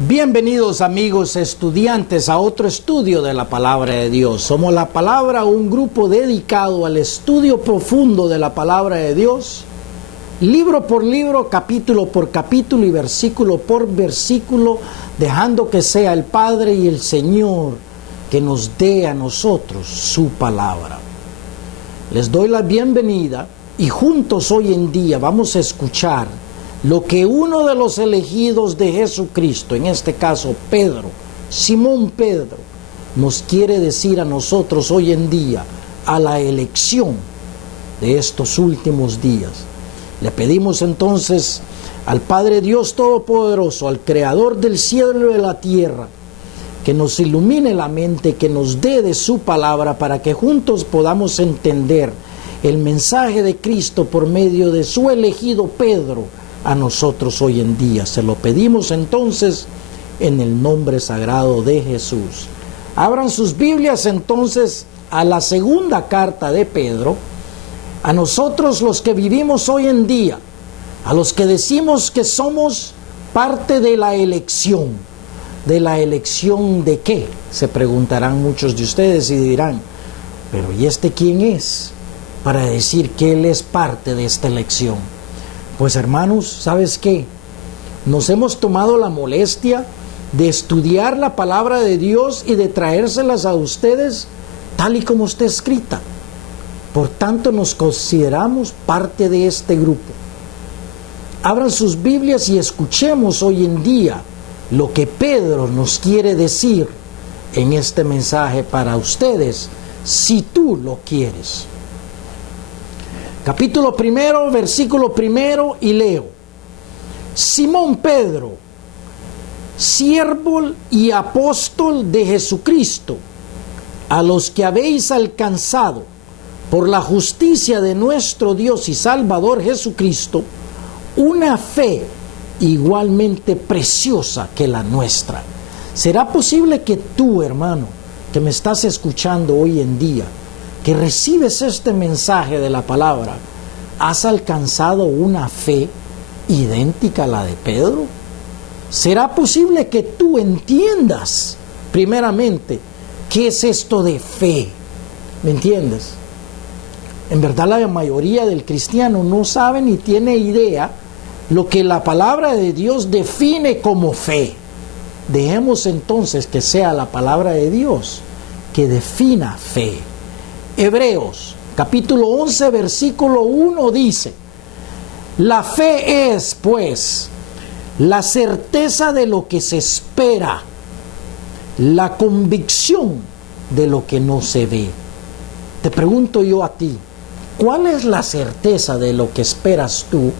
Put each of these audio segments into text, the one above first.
Bienvenidos amigos estudiantes a otro estudio de la Palabra de Dios. Somos La Palabra, un grupo dedicado al estudio profundo de la Palabra de Dios, libro por libro, capítulo por capítulo y versículo por versículo, dejando que sea el Padre y el Señor que nos dé a nosotros su palabra. Les doy la bienvenida y juntos hoy en día vamos a escuchar lo que uno de los elegidos de Jesucristo, en este caso Pedro, Simón Pedro, nos quiere decir a nosotros hoy en día, a la elección de estos últimos días. Le pedimos entonces al Padre Dios Todopoderoso, al Creador del cielo y de la tierra, que nos ilumine la mente, que nos dé de su palabra para que juntos podamos entender el mensaje de Cristo por medio de su elegido Pedro a nosotros hoy en día. Se lo pedimos entonces en el nombre sagrado de Jesús. Abran sus Biblias entonces a la segunda carta de Pedro, a nosotros los que vivimos hoy en día, a los que decimos que somos parte de la elección. ¿De la elección de qué? Se preguntarán muchos de ustedes y dirán, pero ¿y este quién es para decir que él es parte de esta elección? Pues hermanos, ¿sabes qué? Nos hemos tomado la molestia de estudiar la palabra de Dios y de traérselas a ustedes tal y como está escrita. Por tanto, nos consideramos parte de este grupo. Abran sus Biblias y escuchemos hoy en día lo que Pedro nos quiere decir en este mensaje para ustedes, si tú lo quieres. Capítulo 1, versículo 1, y leo: Simón Pedro, siervo y apóstol de Jesucristo, a los que habéis alcanzado por la justicia de nuestro Dios y Salvador Jesucristo, una fe igualmente preciosa que la nuestra. ¿Será posible que tú, hermano, que me estás escuchando hoy en día, que recibes este mensaje de la palabra, has alcanzado una fe idéntica a la de Pedro? ¿Será posible que tú entiendas, primeramente, qué es esto de fe? ¿Me entiendes? En verdad la mayoría del cristiano no sabe ni tiene idea lo que la palabra de Dios define como fe. Dejemos entonces que sea la palabra de Dios que defina fe. Hebreos, capítulo 11, versículo 1 dice: la fe es, pues, la certeza de lo que se espera, la convicción de lo que no se ve. Te pregunto yo a ti, ¿cuál es la certeza de lo que esperas tú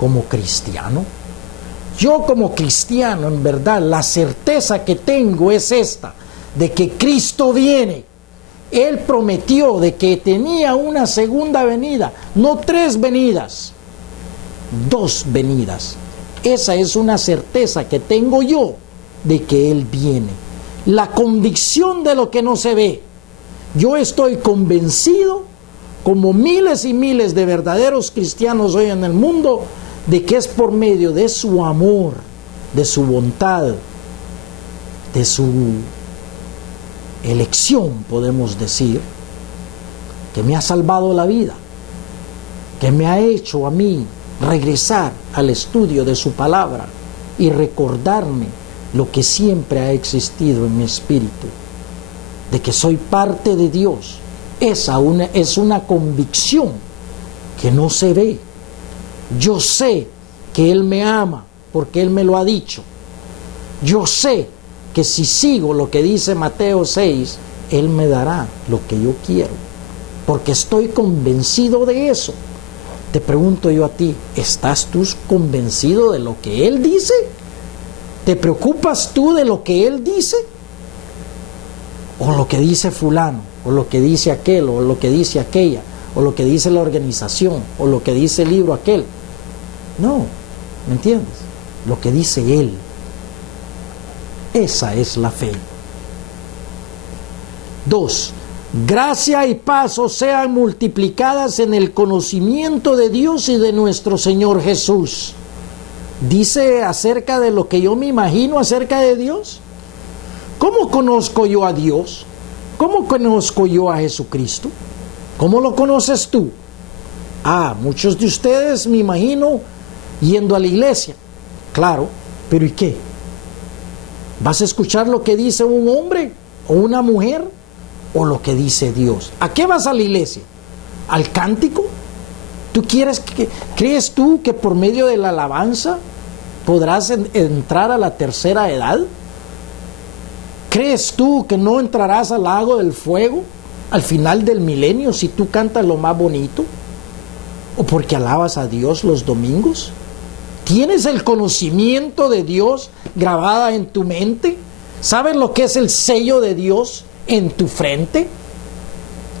como cristiano? Yo como cristiano, en verdad, la certeza que tengo es esta, de que Cristo viene. Él prometió de que tenía una segunda venida, no 3 venidas, 2 venidas. Esa es una certeza que tengo yo de que Él viene. La convicción de lo que no se ve. Yo estoy convencido, como miles y miles de verdaderos cristianos hoy en el mundo, de que es por medio de su amor, de su bondad, de su elección, podemos decir, que me ha salvado la vida, que me ha hecho a mí regresar al estudio de su palabra y recordarme lo que siempre ha existido en mi espíritu, de que soy parte de Dios. Esa es una convicción que no se ve. Yo sé que Él me ama porque Él me lo ha dicho. Yo sé que si sigo lo que dice Mateo 6, Él me dará lo que yo quiero, porque estoy convencido de eso. Te pregunto yo a ti, ¿estás tú convencido de lo que Él dice? ¿Te preocupas tú de lo que Él dice? ¿O lo que dice fulano? ¿O lo que dice aquel? ¿O lo que dice aquella? ¿O lo que dice la organización? ¿O lo que dice el libro aquel? No, ¿me entiendes? Lo que dice Él. Esa es la fe. 2. Gracia y paz os sean multiplicadas en el conocimiento de Dios y de nuestro Señor Jesús. dice acerca de lo que yo me imagino acerca de Dios. ¿Cómo conozco yo a Dios? ¿Cómo conozco yo a Jesucristo? ¿Cómo lo conoces tú? Muchos de ustedes me imagino yendo a la iglesia. Claro, pero ¿y qué? ¿Vas a escuchar lo que dice un hombre o una mujer o lo que dice Dios? ¿A qué vas a la iglesia? ¿Al cántico? ¿Crees tú que por medio de la alabanza podrás entrar a la tercera edad? ¿Crees tú que no entrarás al lago del fuego al final del milenio si tú cantas lo más bonito? ¿O porque alabas a Dios los domingos? ¿Tienes el conocimiento de Dios grabada en tu mente? ¿Sabes lo que es el sello de Dios en tu frente?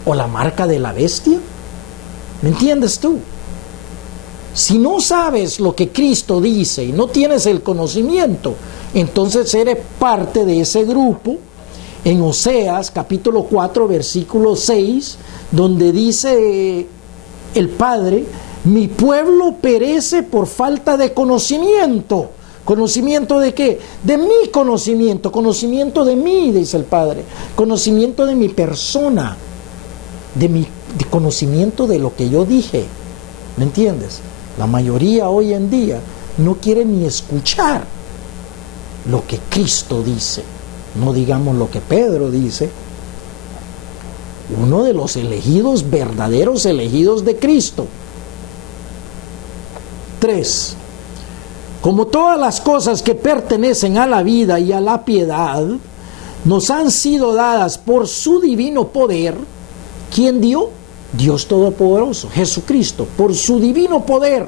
¿O la marca de la bestia? ¿Me entiendes tú? Si no sabes lo que Cristo dice y no tienes el conocimiento, entonces eres parte de ese grupo en Oseas capítulo 4 versículo 6, donde dice el Padre: mi pueblo perece por falta de conocimiento. ¿Conocimiento de qué? De mi conocimiento de mí, dice el Padre, conocimiento de mi persona, de conocimiento de lo que yo dije. ¿Me entiendes? La mayoría hoy en día no quiere ni escuchar lo que Cristo dice, no digamos lo que Pedro dice, uno de los elegidos, verdaderos elegidos de Cristo. 3. Como todas las cosas que pertenecen a la vida y a la piedad nos han sido dadas por su divino poder, ¿quién dio? Dios Todopoderoso, Jesucristo, por su divino poder,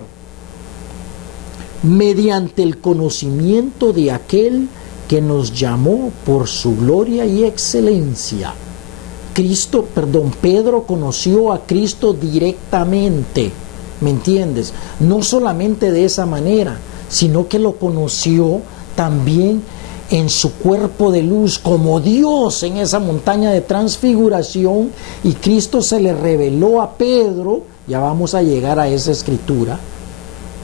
mediante el conocimiento de aquel que nos llamó por su gloria y excelencia. Pedro conoció a Cristo directamente, ¿me entiendes? No solamente de esa manera, sino que lo conoció también en su cuerpo de luz como Dios en esa montaña de transfiguración, y Cristo se le reveló a Pedro, ya vamos a llegar a esa escritura,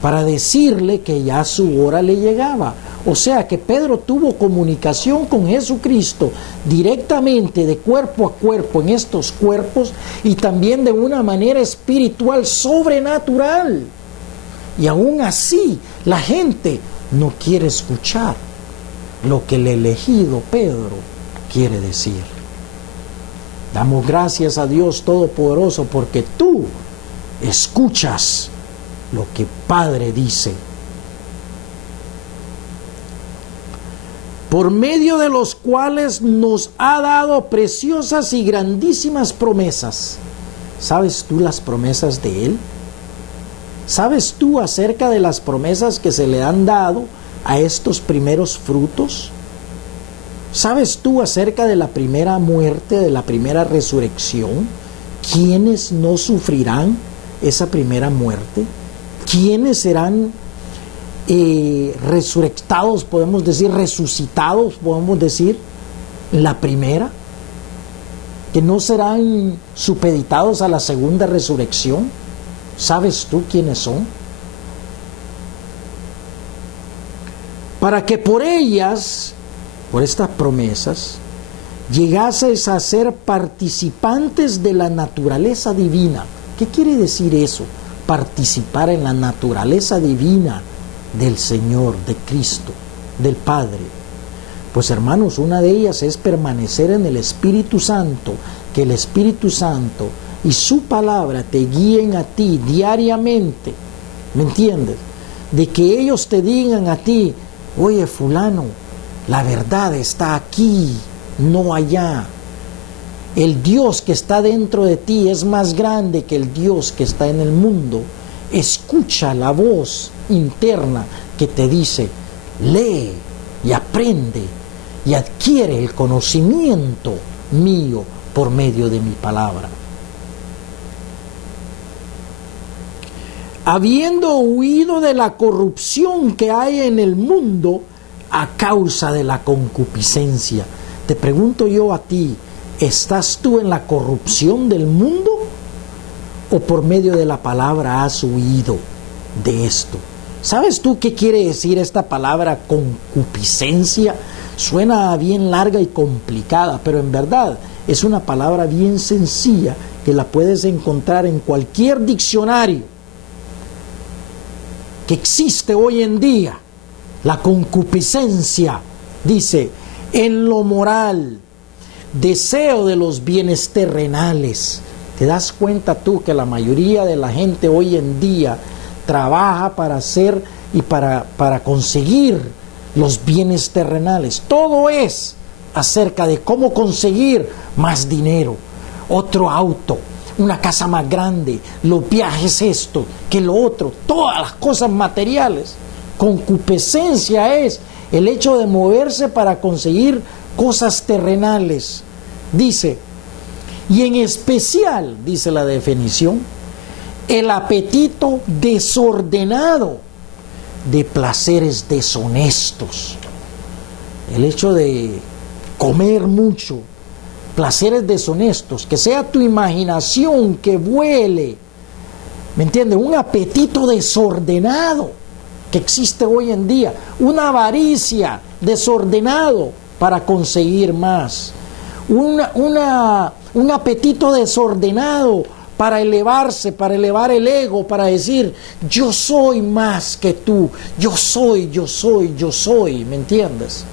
para decirle que ya su hora le llegaba. O sea que Pedro tuvo comunicación con Jesucristo directamente, de cuerpo a cuerpo, en estos cuerpos, y también de una manera espiritual sobrenatural. Y aún así la gente no quiere escuchar lo que el elegido Pedro quiere decir. Damos gracias a Dios Todopoderoso porque tú escuchas lo que Padre dice, por medio de los cuales nos ha dado preciosas y grandísimas promesas. ¿Sabes tú las promesas de Él? ¿Sabes tú acerca de las promesas que se le han dado a estos primeros frutos? ¿Sabes tú acerca de la primera muerte, de la primera resurrección? ¿Quiénes no sufrirán esa primera muerte? ¿Quiénes serán resucitados, podemos decir, resucitados, podemos decir, la primera? ¿Que no serán supeditados a la segunda resurrección? ¿Sabes tú quiénes son? Para que por ellas, por estas promesas, llegaseis a ser participantes de la naturaleza divina. ¿Qué quiere decir eso? Participar en la naturaleza divina del Señor, de Cristo, del Padre. Pues hermanos, una de ellas es permanecer en el Espíritu Santo, que el Espíritu Santo y su palabra te guíen a ti diariamente, ¿me entiendes? De que ellos te digan a ti: oye fulano, la verdad está aquí, no allá. El Dios que está dentro de ti es más grande que el Dios que está en el mundo. Escucha la voz interna que te dice: lee y aprende y adquiere el conocimiento mío por medio de mi palabra. Habiendo huido de la corrupción que hay en el mundo a causa de la concupiscencia. Te pregunto yo a ti: ¿estás tú en la corrupción del mundo? ¿O por medio de la palabra has huido de esto? ¿Sabes tú qué quiere decir esta palabra concupiscencia? Suena bien larga y complicada, pero en verdad es una palabra bien sencilla que la puedes encontrar en cualquier diccionario que existe hoy en día. La concupiscencia dice, en lo moral, deseo de los bienes terrenales. ¿Te das cuenta tú que la mayoría de la gente hoy en día trabaja para hacer y para conseguir los bienes terrenales? Todo es acerca de cómo conseguir más dinero, otro auto, una casa más grande, los viajes, esto, que lo otro, todas las cosas materiales. Concupiscencia es el hecho de moverse para conseguir cosas terrenales. Dice, y en especial, dice la definición, el apetito desordenado de placeres deshonestos. El hecho de comer mucho, placeres deshonestos, que sea tu imaginación que vuele, ¿me entiendes? Un apetito desordenado que existe hoy en día, una avaricia desordenado para conseguir más, un apetito desordenado para elevarse, para elevar el ego, para decir, yo soy más que tú, yo soy, ¿me entiendes?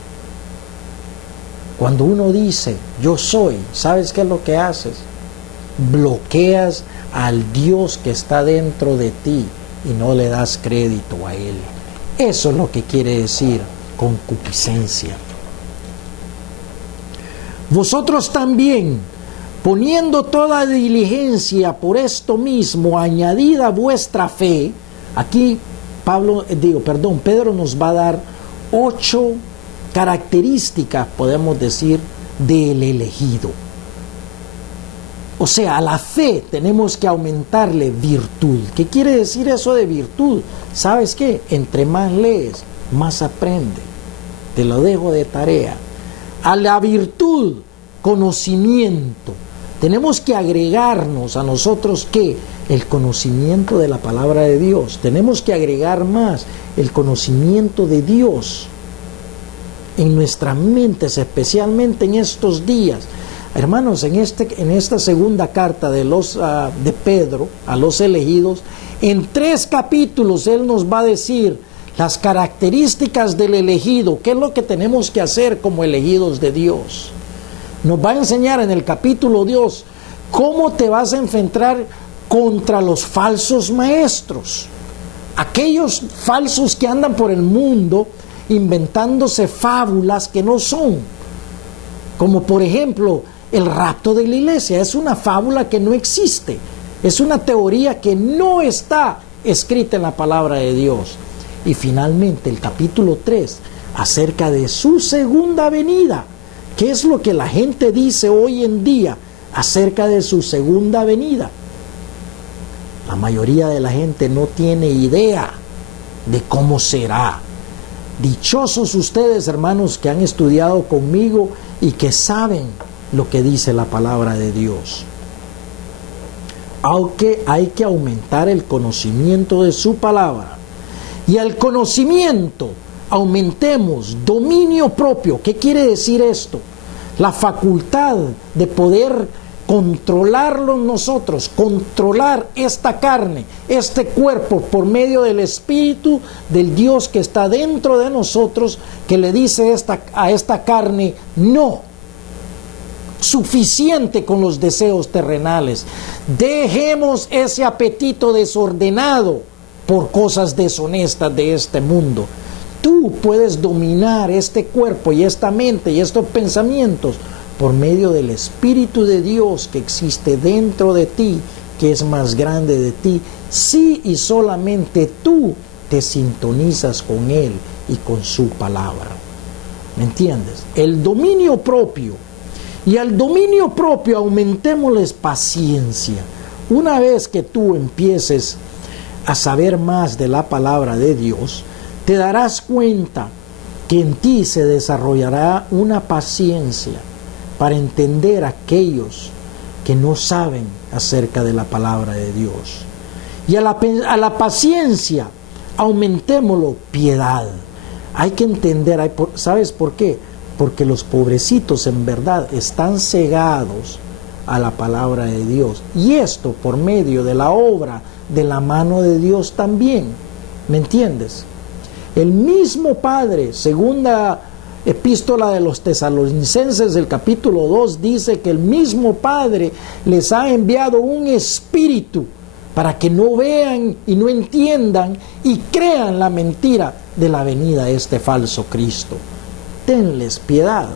Cuando uno dice, yo soy, ¿sabes qué es lo que haces? Bloqueas al Dios que está dentro de ti y no le das crédito a Él. Eso es lo que quiere decir concupiscencia. Vosotros también, poniendo toda diligencia por esto mismo, añadida vuestra fe. Aquí Pedro nos va a dar 8 características, podemos decir, del elegido. O sea, a la fe tenemos que aumentarle virtud. ¿Qué quiere decir eso de virtud? ¿Sabes qué? Entre más lees, más aprende. Te lo dejo de tarea. A la virtud, conocimiento. Tenemos que agregarnos a nosotros, ¿qué? El conocimiento de la palabra de Dios. Tenemos que agregar más el conocimiento de Dios en nuestras mentes, especialmente en estos días. Hermanos, en esta segunda carta de Pedro a los elegidos, en 3 capítulos él nos va a decir las características del elegido, qué es lo que tenemos que hacer como elegidos de Dios. Nos va a enseñar en el capítulo 2 cómo te vas a enfrentar contra los falsos maestros, aquellos falsos que andan por el mundo inventándose fábulas que no son, como por ejemplo el rapto de la iglesia. Es una fábula que no existe, es una teoría que no está escrita en la palabra de Dios. Y finalmente el capítulo 3 acerca de su segunda venida. ¿Qué es lo que la gente dice hoy en día acerca de su segunda venida? La mayoría de la gente no tiene idea de cómo será. Dichosos ustedes, hermanos, que han estudiado conmigo y que saben lo que dice la palabra de Dios. Aunque hay que aumentar el conocimiento de su palabra. Y al conocimiento aumentemos dominio propio. ¿Qué quiere decir esto? La facultad de poder controlarlo nosotros, controlar esta carne, este cuerpo por medio del Espíritu del Dios que está dentro de nosotros, que le dice a esta carne, no. Suficiente con los deseos terrenales. Dejemos ese apetito desordenado por cosas deshonestas de este mundo. Tú puedes dominar este cuerpo y esta mente y estos pensamientos por medio del Espíritu de Dios que existe dentro de ti, que es más grande de ti, si y solamente tú te sintonizas con Él y con su palabra. ¿Me entiendes? El dominio propio. Y al dominio propio aumentémosles paciencia. Una vez que tú empieces a saber más de la palabra de Dios, te darás cuenta que en ti se desarrollará una paciencia para entender a aquellos que no saben acerca de la palabra de Dios. Y a la paciencia aumentémoslo, piedad. Hay que entender, ¿sabes por qué? Porque los pobrecitos en verdad están cegados a la palabra de Dios. Y esto por medio de la obra de la mano de Dios también. ¿Me entiendes? El mismo Padre, segunda epístola de los Tesalonicenses del capítulo 2, dice que el mismo Padre les ha enviado un espíritu para que no vean y no entiendan y crean la mentira de la venida de este falso Cristo. Tenles piedad.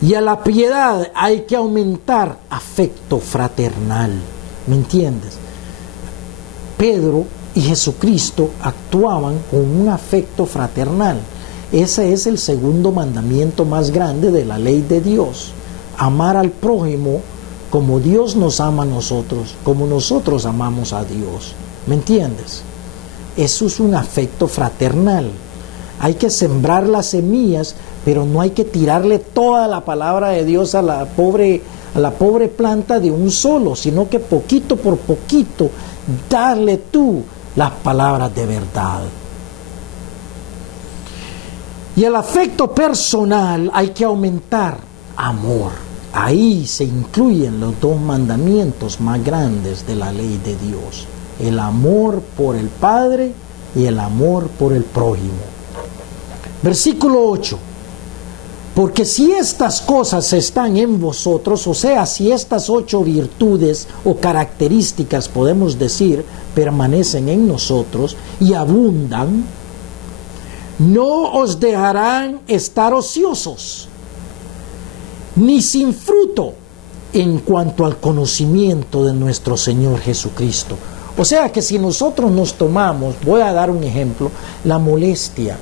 Y a la piedad hay que aumentar afecto fraternal. ¿Me entiendes? Pedro y Jesucristo actuaban con un afecto fraternal. Ese es el segundo mandamiento más grande de la ley de Dios. Amar al prójimo como Dios nos ama a nosotros, como nosotros amamos a Dios. ¿Me entiendes? Eso es un afecto fraternal. Hay que sembrar las semillas, pero no hay que tirarle toda la palabra de Dios a la pobre planta de un solo, sino que poquito por poquito darle tú las palabras de verdad. Y el afecto personal hay que aumentar amor. Ahí se incluyen los dos mandamientos más grandes de la ley de Dios: el amor por el Padre y el amor por el prójimo. Versículo 8. Porque si estas cosas están en vosotros, o sea, si estas 8 virtudes o características, podemos decir, permanecen en nosotros y abundan, no os dejarán estar ociosos, ni sin fruto en cuanto al conocimiento de nuestro Señor Jesucristo. O sea que si nosotros nos tomamos, voy a dar un ejemplo, la molestia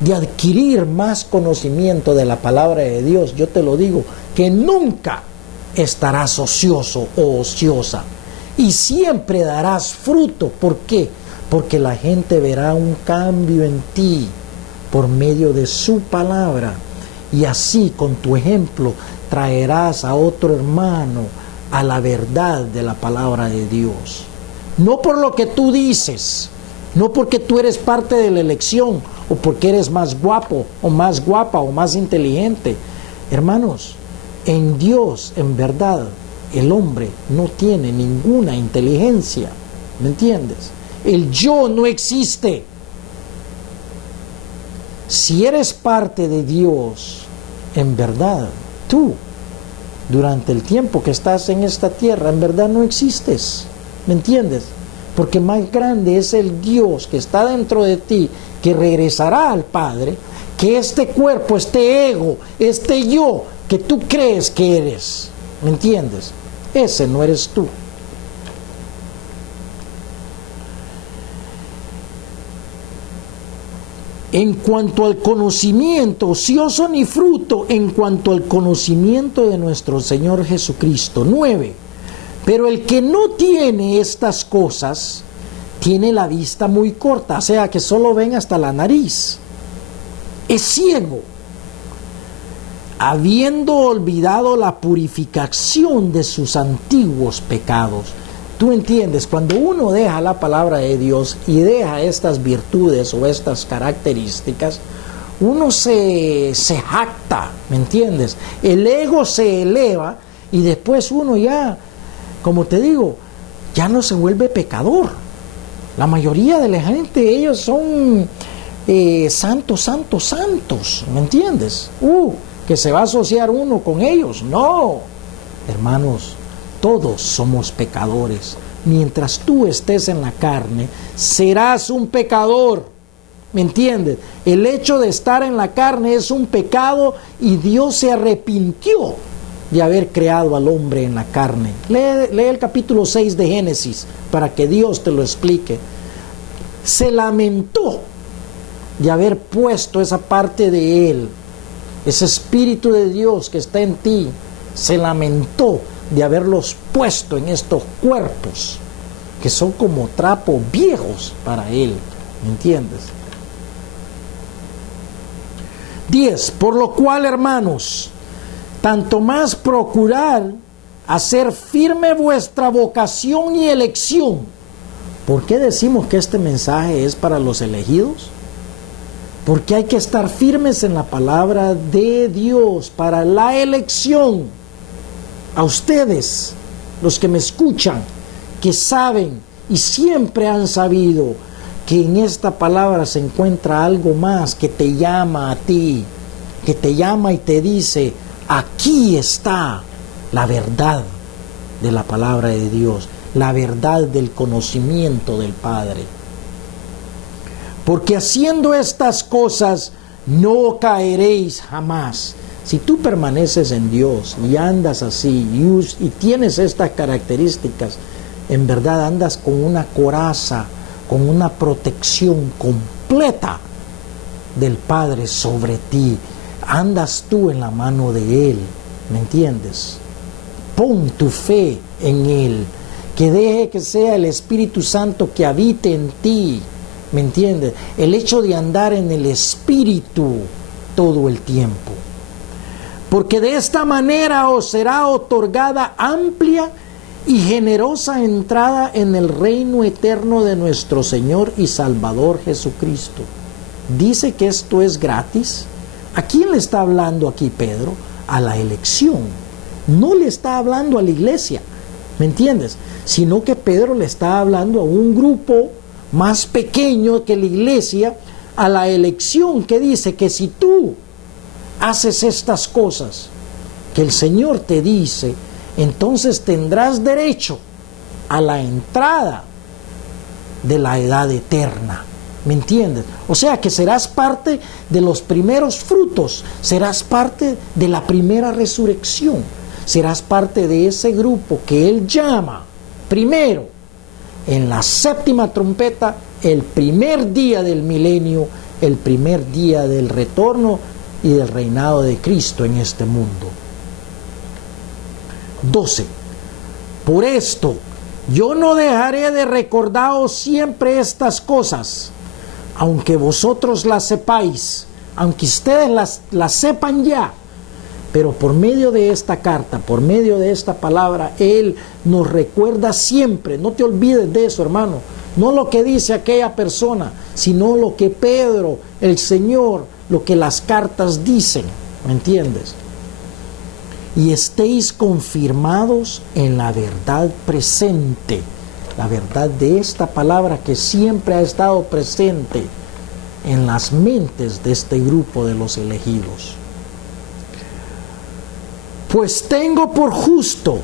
de adquirir más conocimiento de la palabra de Dios, yo te lo digo, que nunca estarás ocioso o ociosa y siempre darás fruto. ¿Por qué? Porque la gente verá un cambio en ti por medio de su palabra, y así con tu ejemplo traerás a otro hermano a la verdad de la palabra de Dios. No por lo que tú dices, no porque tú eres parte de la elección o porque eres más guapo o más guapa o más inteligente. Hermanos, en Dios, en verdad, el hombre no tiene ninguna inteligencia. ¿Me entiendes? El yo no existe. Si eres parte de Dios, en verdad, tú, durante el tiempo que estás en esta tierra, en verdad no existes. ¿Me entiendes? Porque más grande es el Dios que está dentro de ti, que regresará al Padre, que este cuerpo, este ego, este yo que tú crees que eres. ¿Me entiendes? Ese no eres tú. En cuanto al conocimiento, ocioso ni fruto, en cuanto al conocimiento de nuestro Señor Jesucristo. 9. Pero el que no tiene estas cosas, tiene la vista muy corta, o sea que solo ven hasta la nariz. Es ciego, habiendo olvidado la purificación de sus antiguos pecados. Tú entiendes, cuando uno deja la palabra de Dios y deja estas virtudes o estas características, uno se jacta, ¿me entiendes? El ego se eleva y después uno ya, como te digo, ya no se vuelve pecador. La mayoría de la gente, ellos son santos, ¿me entiendes? Que se va a asociar uno con ellos. No, hermanos, todos somos pecadores. Mientras tú estés en la carne, serás un pecador. ¿Me entiendes? El hecho de estar en la carne es un pecado y Dios se arrepintió de haber creado al hombre en la carne. Lee el capítulo 6 de Génesis para que Dios te lo explique. Se lamentó de haber puesto esa parte de Él, ese Espíritu de Dios que está en ti. Se lamentó de haberlos puesto en estos cuerpos que son como trapos viejos para Él. ¿Me entiendes? 10. Por lo cual, hermanos, tanto más procurar hacer firme vuestra vocación y elección, ¿Por qué decimos que este mensaje es para los elegidos? Porque hay que estar firmes en la palabra de Dios para la elección. A ustedes, los que me escuchan, que saben y siempre han sabido que en esta palabra se encuentra algo más que te llama a ti, que te llama y te dice, aquí está la verdad de la palabra de Dios, la verdad del conocimiento del Padre. Porque haciendo estas cosas no caeréis jamás. Si tú permaneces en Dios y andas así y tienes estas características, en verdad andas con una coraza, con una protección completa del Padre sobre ti. Andas tú en la mano de Él, ¿me entiendes? Pon tu fe en Él, que deje que sea el Espíritu Santo que habite en ti, ¿me entiendes? El hecho de andar en el Espíritu todo el tiempo. Porque de esta manera os será otorgada amplia y generosa entrada en el reino eterno de nuestro Señor y Salvador Jesucristo. Dice que esto es gratis. ¿A quién le está hablando aquí Pedro? A la elección. No le está hablando a la iglesia, ¿me entiendes? Sino que Pedro le está hablando a un grupo más pequeño que la iglesia, a la elección, que dice que si tú haces estas cosas que el Señor te dice, entonces tendrás derecho a la entrada de la edad eterna, ¿me entiendes? O sea que serás parte de los primeros frutos, serás parte de la primera resurrección, serás parte de ese grupo que Él llama primero en la séptima trompeta, el primer día del milenio, el primer día del retorno y del reinado de Cristo en este mundo. 12. Por esto, yo no dejaré de recordaros siempre estas cosas, aunque vosotros las sepáis, aunque ustedes las sepan ya, pero por medio de esta carta, por medio de esta palabra, Él nos recuerda siempre. No te olvides de eso, hermano. No lo que dice aquella persona, sino lo que Pedro, el Señor, lo que las cartas dicen, ¿me entiendes? Y estéis confirmados en la verdad presente, la verdad de esta palabra que siempre ha estado presente en las mentes de este grupo de los elegidos. Pues tengo por justo,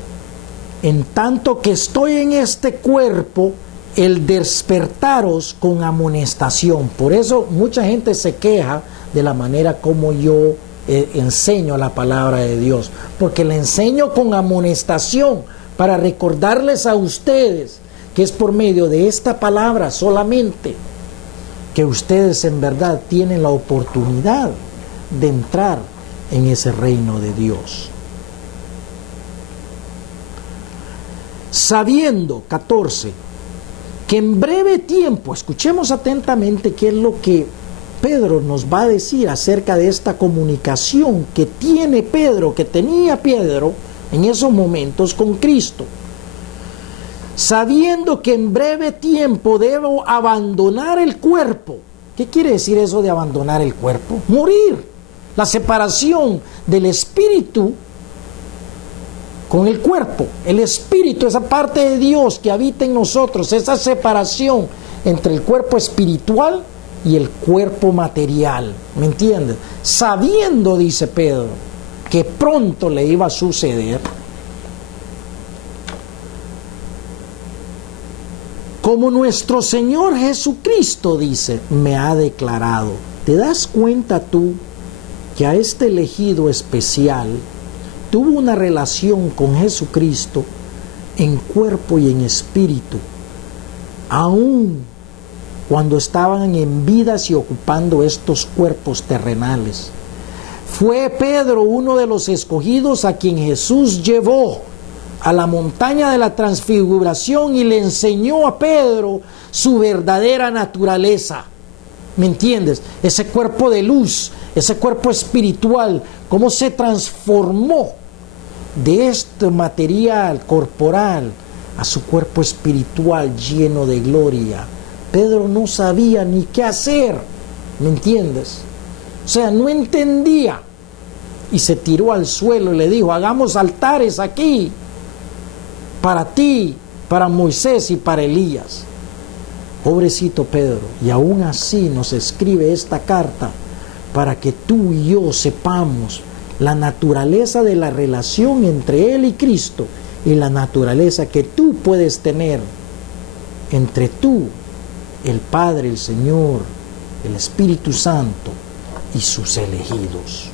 en tanto que estoy en este cuerpo, el despertaros con amonestación. Por eso mucha gente se queja de la manera como yo enseño la palabra de Dios, porque le enseño con amonestación para recordarles a ustedes que es por medio de esta palabra solamente que ustedes en verdad tienen la oportunidad de entrar en ese reino de Dios. Sabiendo, 14, que en breve tiempo, escuchemos atentamente qué es lo que Pedro nos va a decir acerca de esta comunicación que tiene Pedro, que tenía Pedro en esos momentos con Cristo. Sabiendo que en breve tiempo debo abandonar el cuerpo. ¿Qué quiere decir eso de abandonar el cuerpo? Morir. La separación del espíritu con el cuerpo. El espíritu, esa parte de Dios que habita en nosotros, esa separación entre el cuerpo espiritual y el cuerpo material, ¿me entiendes? Sabiendo, dice Pedro, que pronto le iba a suceder, como nuestro Señor Jesucristo, dice, me ha declarado. ¿Te das cuenta tú que a este elegido especial tuvo una relación con Jesucristo en cuerpo y en espíritu, aún cuando estaban en vidas y ocupando estos cuerpos terrenales? Fue Pedro uno de los escogidos a quien Jesús llevó a la montaña de la transfiguración y le enseñó a Pedro su verdadera naturaleza. ¿Me entiendes? Ese cuerpo de luz, ese cuerpo espiritual, cómo se transformó de este material corporal a su cuerpo espiritual lleno de gloria. Pedro no sabía ni qué hacer, ¿me entiendes? O sea, no entendía. Y se tiró al suelo y le dijo: hagamos altares aquí, para ti, para Moisés y para Elías. Pobrecito Pedro, y aún así nos escribe esta carta para que tú y yo sepamos la naturaleza de la relación entre Él y Cristo y la naturaleza que tú puedes tener entre tú, el Padre, el Señor, el Espíritu Santo y sus elegidos.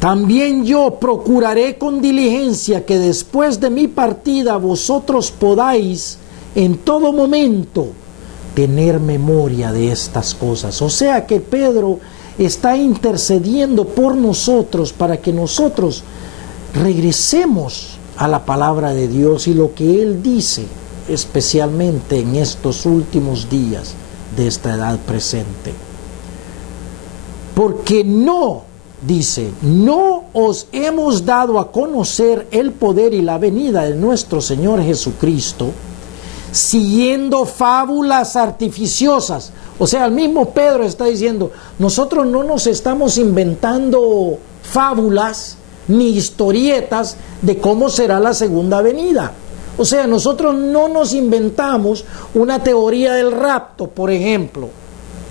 También yo procuraré con diligencia que después de mi partida vosotros podáis en todo momento tener memoria de estas cosas. O sea que Pedro está intercediendo por nosotros para que nosotros regresemos a la palabra de Dios y lo que Él dice, especialmente en estos últimos días de esta edad presente. Porque dice, no os hemos dado a conocer el poder y la venida de nuestro Señor Jesucristo, siguiendo fábulas artificiosas. O sea, el mismo Pedro está diciendo, nosotros no nos estamos inventando fábulas ni historietas de cómo será la segunda venida. O sea, nosotros no nos inventamos una teoría del rapto, por ejemplo,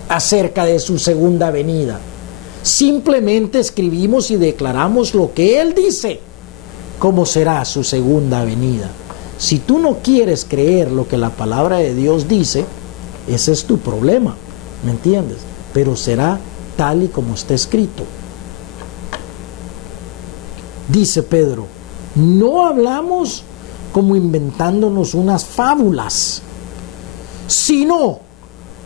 acerca de su segunda venida. Simplemente escribimos y declaramos lo que Él dice, cómo será su segunda venida. Si tú no quieres creer lo que la palabra de Dios dice, ese es tu problema, ¿me entiendes? Pero será tal y como está escrito. Dice Pedro, no hablamos como inventándonos unas fábulas, sino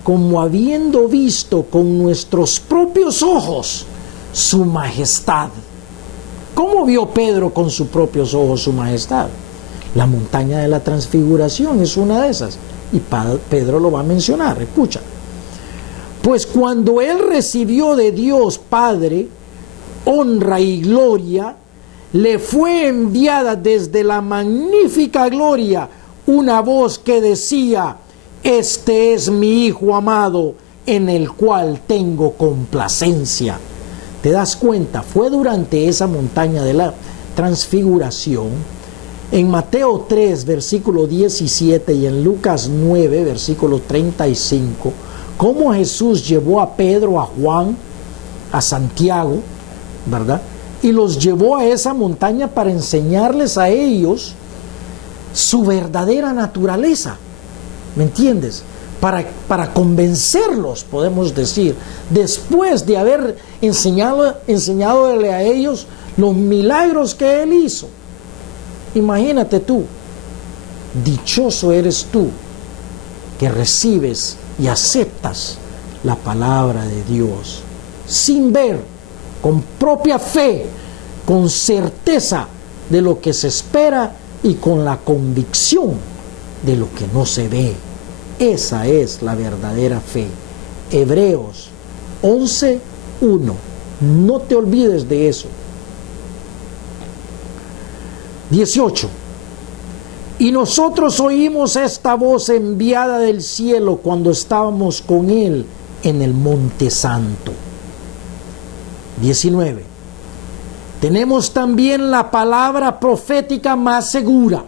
como habiendo visto con nuestros propios ojos su majestad. ¿Cómo vio Pedro con sus propios ojos su majestad? La montaña de la transfiguración es una de esas, y Pedro lo va a mencionar. Escucha: pues cuando él recibió de Dios Padre honra y gloria, le fue enviada desde la magnífica gloria una voz que decía: este es mi Hijo amado, en el cual tengo complacencia. ¿Te das cuenta? Fue durante esa montaña de la transfiguración, en Mateo 3, versículo 17, y en Lucas 9, versículo 35, cómo Jesús llevó a Pedro, a Juan, a Santiago, ¿verdad? Y los llevó a esa montaña para enseñarles a ellos su verdadera naturaleza. ¿Me entiendes? Para convencerlos, podemos decir, después de haber enseñadole a ellos los milagros que Él hizo. Imagínate tú, dichoso eres tú que recibes y aceptas la palabra de Dios sin ver, con propia fe, con certeza de lo que se espera y con la convicción de lo que no se ve. Esa es la verdadera fe. Hebreos 11:1. No te olvides de eso. 18. Y nosotros oímos esta voz enviada del cielo cuando estábamos con Él en el Monte Santo. 19. Tenemos también la palabra profética más segura.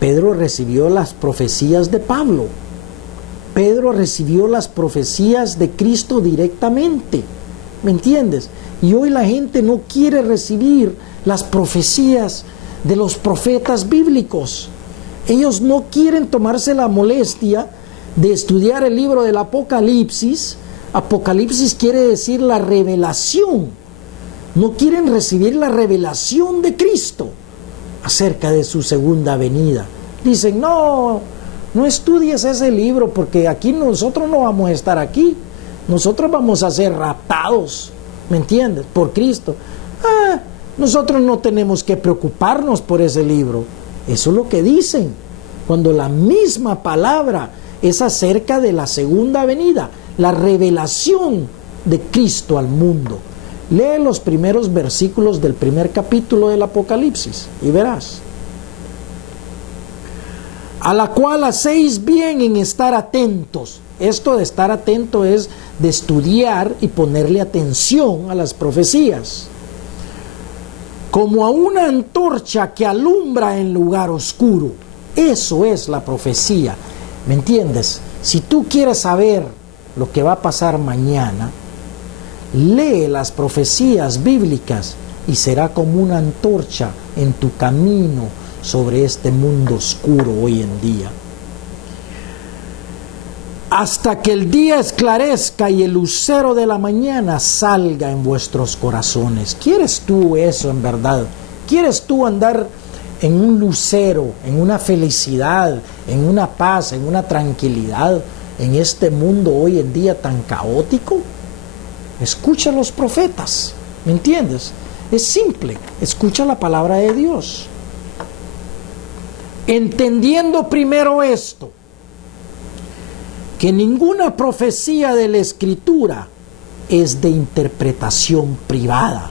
Pedro recibió las profecías de Pablo. Pedro recibió las profecías de Cristo directamente. ¿Me entiendes? Y hoy la gente no quiere recibir las profecías de los profetas bíblicos. Ellos no quieren tomarse la molestia de estudiar el libro del Apocalipsis. Apocalipsis quiere decir la revelación. No quieren recibir la revelación de Cristo acerca de su segunda venida. Dicen, no estudies ese libro porque aquí nosotros no vamos a estar aquí. Nosotros vamos a ser raptados, ¿me entiendes? Por Cristo. Nosotros no tenemos que preocuparnos por ese libro. Eso es lo que dicen, cuando la misma palabra es acerca de la segunda venida, la revelación de Cristo al mundo. Lee los primeros versículos del primer capítulo del Apocalipsis y verás. A la cual hacéis bien en estar atentos. Esto de estar atento es de estudiar y ponerle atención a las profecías. Como a una antorcha que alumbra en lugar oscuro. Eso es la profecía. ¿Me entiendes? Si tú quieres saber lo que va a pasar mañana, lee las profecías bíblicas y será como una antorcha en tu camino sobre este mundo oscuro hoy en día. Hasta que el día esclarezca y el lucero de la mañana salga en vuestros corazones. ¿Quieres tú eso en verdad? ¿Quieres tú andar en un lucero, en una felicidad, en una paz, en una tranquilidad, en este mundo hoy en día tan caótico? Escucha a los profetas, ¿me entiendes? Es simple, escucha la palabra de Dios. Entendiendo primero esto, que ninguna profecía de la Escritura es de interpretación privada.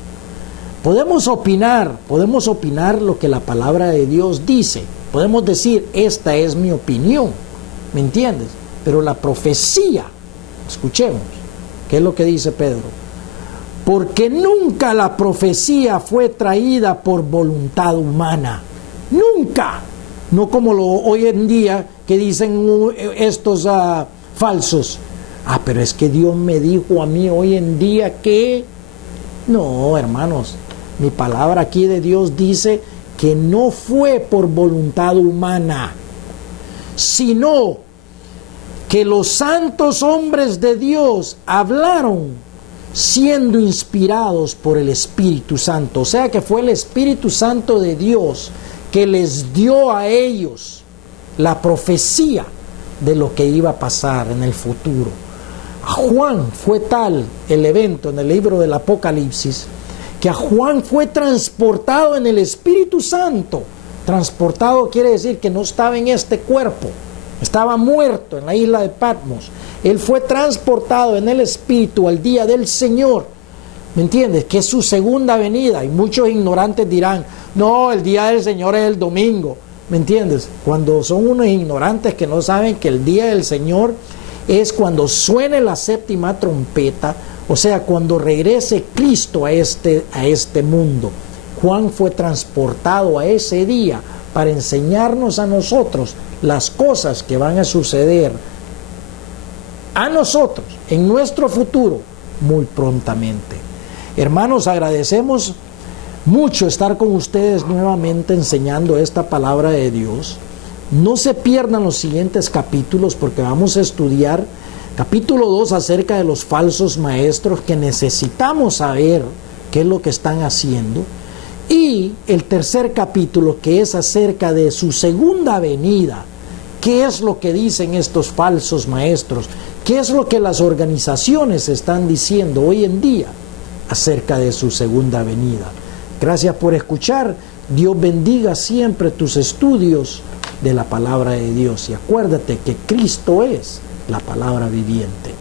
Podemos opinar lo que la palabra de Dios dice. Podemos decir, esta es mi opinión, ¿me entiendes? Pero la profecía, escuchemos, ¿qué es lo que dice Pedro? Porque nunca la profecía fue traída por voluntad humana. Nunca. No como hoy en día que dicen estos falsos. Pero es que Dios me dijo a mí hoy en día que... No, hermanos, mi palabra aquí de Dios dice que no fue por voluntad humana, sino que los santos hombres de Dios hablaron siendo inspirados por el Espíritu Santo. O sea que fue el Espíritu Santo de Dios que les dio a ellos la profecía de lo que iba a pasar en el futuro. A Juan fue tal el evento en el libro del Apocalipsis que a Juan fue transportado en el Espíritu Santo. Transportado quiere decir que no estaba en este cuerpo, estaba muerto en la isla de Patmos. Él fue transportado en el Espíritu al día del Señor, ¿me entiendes? Que es su segunda venida. Y muchos ignorantes dirán, no, el día del Señor es el domingo, ¿me entiendes? Cuando son unos ignorantes que no saben que el día del Señor es cuando suene la séptima trompeta, o sea, cuando regrese Cristo a este mundo. Juan fue transportado a ese día para enseñarnos a nosotros las cosas que van a suceder a nosotros en nuestro futuro muy prontamente. Hermanos, agradecemos mucho estar con ustedes nuevamente enseñando esta palabra de Dios. No se pierdan los siguientes capítulos porque vamos a estudiar capítulo 2 acerca de los falsos maestros que necesitamos saber qué es lo que están haciendo. Y el tercer capítulo que es acerca de su segunda venida. ¿Qué es lo que dicen estos falsos maestros? ¿Qué es lo que las organizaciones están diciendo hoy en día acerca de su segunda venida? Gracias por escuchar. Dios bendiga siempre tus estudios de la palabra de Dios. Y acuérdate que Cristo es la palabra viviente.